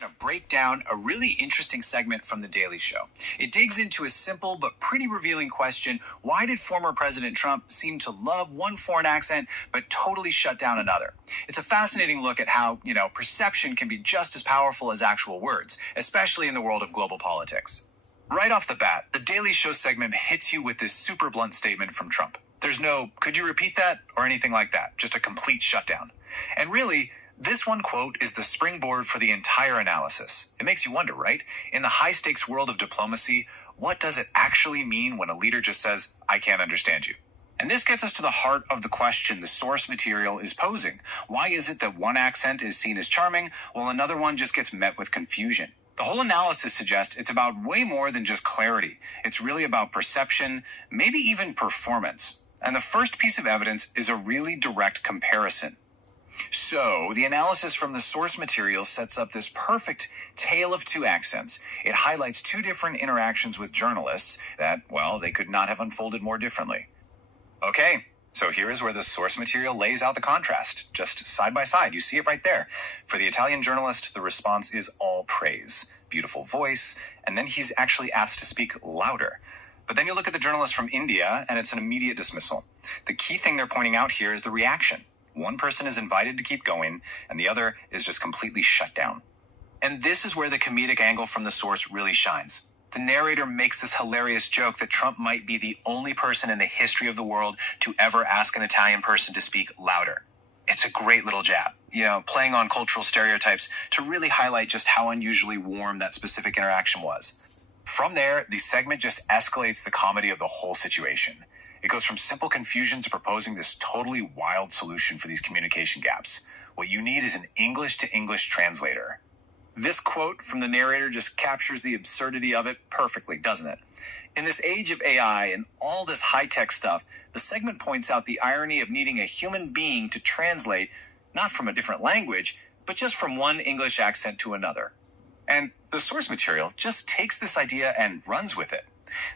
To break down a really interesting segment from The Daily Show. It digs into a simple but pretty revealing question: why did former President Trump seem to love one foreign accent but totally shut down another? It's a fascinating look at how, perception can be just as powerful as actual words, especially in the world of global politics. Right off the bat, The Daily Show segment hits you with this super blunt statement from Trump. There's no, could you repeat that, or anything like that, just a complete shutdown. And really, this one quote is the springboard for the entire analysis. It makes you wonder, right? In the high-stakes world of diplomacy, what does it actually mean when a leader just says, I can't understand you? And this gets us to the heart of the question the source material is posing. Why is it that one accent is seen as charming, while another one just gets met with confusion? The whole analysis suggests it's about way more than just clarity. It's really about perception, maybe even performance. And the first piece of evidence is a really direct comparison. So, the analysis from the source material sets up this perfect tale of two accents. It highlights two different interactions with journalists that, they could not have unfolded more differently. Okay, so here is where the source material lays out the contrast, just side by side. You see it right there. For the Italian journalist, the response is all praise. Beautiful voice, and then he's actually asked to speak louder. But then you look at the journalist from India, and it's an immediate dismissal. The key thing they're pointing out here is the reaction. One person is invited to keep going, and the other is just completely shut down. And this is where the comedic angle from the source really shines. The narrator makes this hilarious joke that Trump might be the only person in the history of the world to ever ask an Italian person to speak louder. It's a great little jab, playing on cultural stereotypes to really highlight just how unusually warm that specific interaction was. From there, the segment just escalates the comedy of the whole situation. It goes from simple confusion to proposing this totally wild solution for these communication gaps. What you need is an English-to-English translator. This quote from the narrator just captures the absurdity of it perfectly, doesn't it? In this age of AI and all this high-tech stuff, the segment points out the irony of needing a human being to translate, not from a different language, but just from one English accent to another. And the source material just takes this idea and runs with it.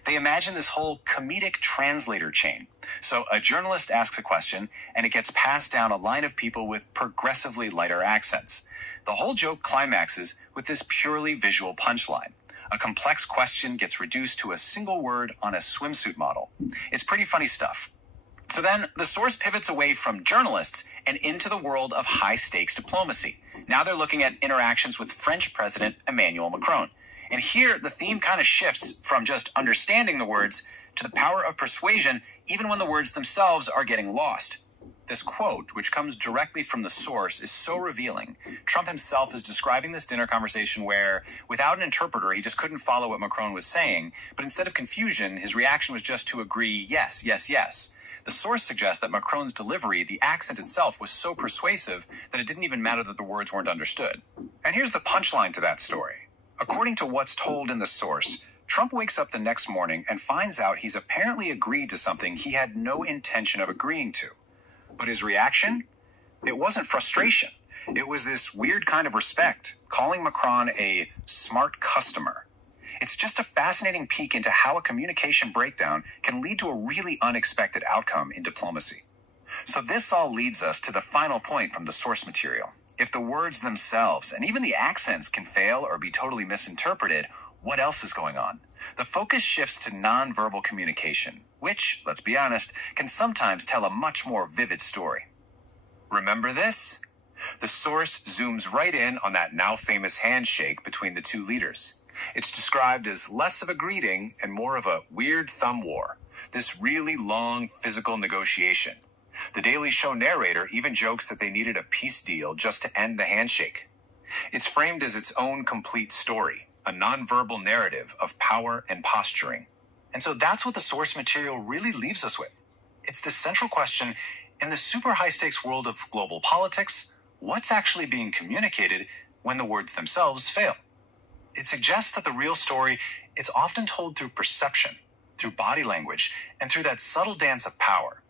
They imagine this whole comedic translator chain. So a journalist asks a question, and it gets passed down a line of people with progressively lighter accents. The whole joke climaxes with this purely visual punchline. A complex question gets reduced to a single word on a swimsuit model. It's pretty funny stuff. So then the source pivots away from journalists and into the world of high-stakes diplomacy. Now they're looking at interactions with French President Emmanuel Macron. And here, the theme kind of shifts from just understanding the words to the power of persuasion, even when the words themselves are getting lost. This quote, which comes directly from the source, is so revealing. Trump himself is describing this dinner conversation where, without an interpreter, he just couldn't follow what Macron was saying, but instead of confusion, his reaction was just to agree, yes, yes, yes. The source suggests that Macron's delivery, the accent itself, was so persuasive that it didn't even matter that the words weren't understood. And here's the punchline to that story. According to what's told in the source, Trump wakes up the next morning and finds out he's apparently agreed to something he had no intention of agreeing to. But his reaction? It wasn't frustration. It was this weird kind of respect, calling Macron a smart customer. It's just a fascinating peek into how a communication breakdown can lead to a really unexpected outcome in diplomacy. So this all leads us to the final point from the source material. If the words themselves and even the accents can fail or be totally misinterpreted, what else is going on? The focus shifts to nonverbal communication, which, let's be honest, can sometimes tell a much more vivid story. Remember this? The source zooms right in on that now famous handshake between the two leaders. It's described as less of a greeting and more of a weird thumb war, this really long physical negotiation. The Daily Show narrator even jokes that they needed a peace deal just to end the handshake. It's framed as its own complete story, a nonverbal narrative of power and posturing. And so that's what the source material really leaves us with. It's the central question, in the super high-stakes world of global politics, what's actually being communicated when the words themselves fail? It suggests that the real story, it's often told through perception, through body language, and through that subtle dance of power.